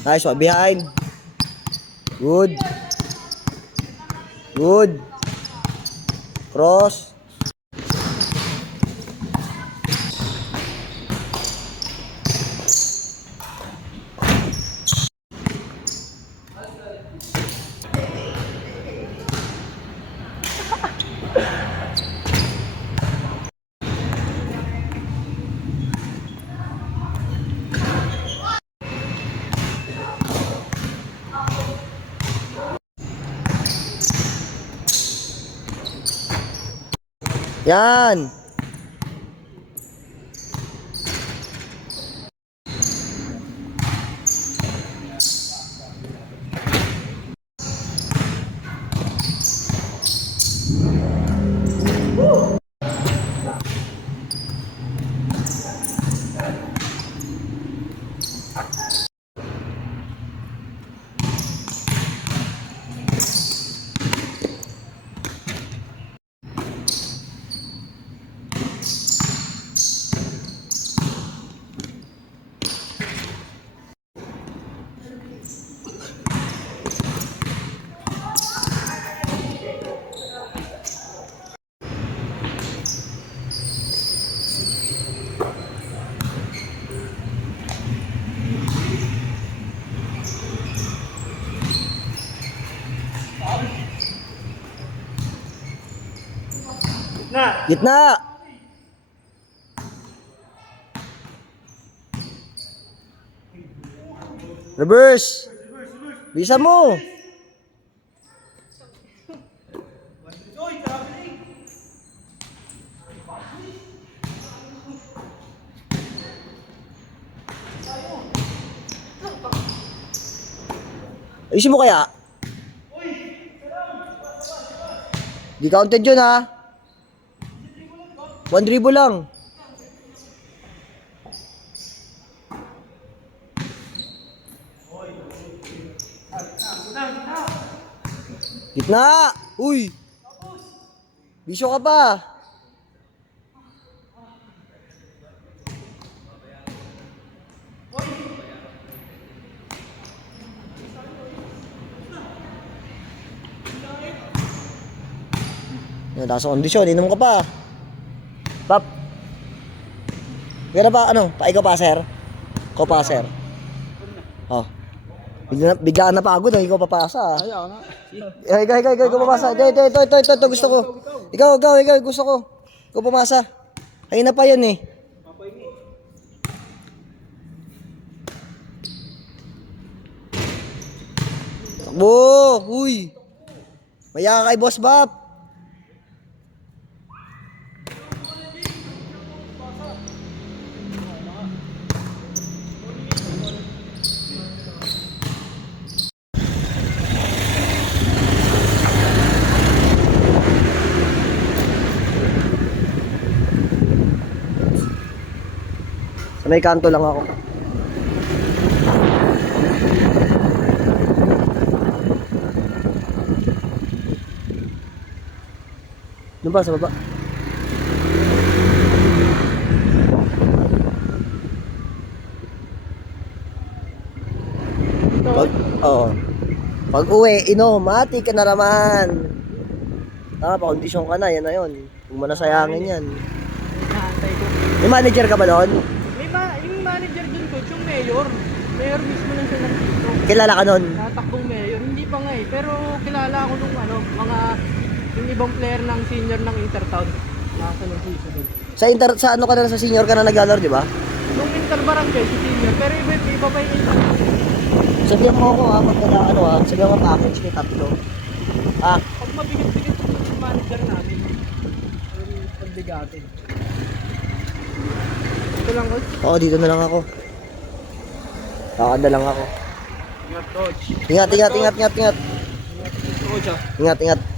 Nice one. Behind. Good. Good. Cross. Yan. Gitna. Reverse. Bisa mo. Ayusin mo kaya? Di counted yun ha. 1 dribble lang. Gitna. Uy. Bisyo ka pa. Nasa kondisyon, inom ka pa. Pap. Gana ba, ano? Ikaw pa, sir? Ikaw pa, sir? Oh. Biglaan na pagod, ikaw papasa. Ayaw na. Ikaw papasa. Ito, gusto ko. Ikaw, gusto ko. Ikaw pumasa. Ayun na pa yun eh. Takbo! Uy! Maya ka kay Boss Bap. Sa may kanto lang ako. Doon ba sa baba? Pag uwi, mati ka na naman. Pa-kondisyon ka na, yan na yun. Huwag mo na sayangin yan. Naantay ko. May manager ka ba doon? Yung manager dun, coach, yung mayor. Mayor mismo lang siya nandito. Kilala ka nun? Tatakbong mayor. Hindi pa nga eh. Pero kilala ko nung yung ibang player ng senior ng Intertown. Nasa ng piso dun. Sa ano ka na, sa senior ka na nag-alor, di ba? Nung Interbarangay, si senior. Pero iba pa yung Intertown. Sabihan mo ako pag sabihan mo package ni tatlo. Pag mabigat-bigat yung manager namin, pagbigatin. Ito lang, coach. Oo, dito na lang ako. Kakanda lang ako. Ingat, coach. Ingat. Ingat, coach, ah. Ingat.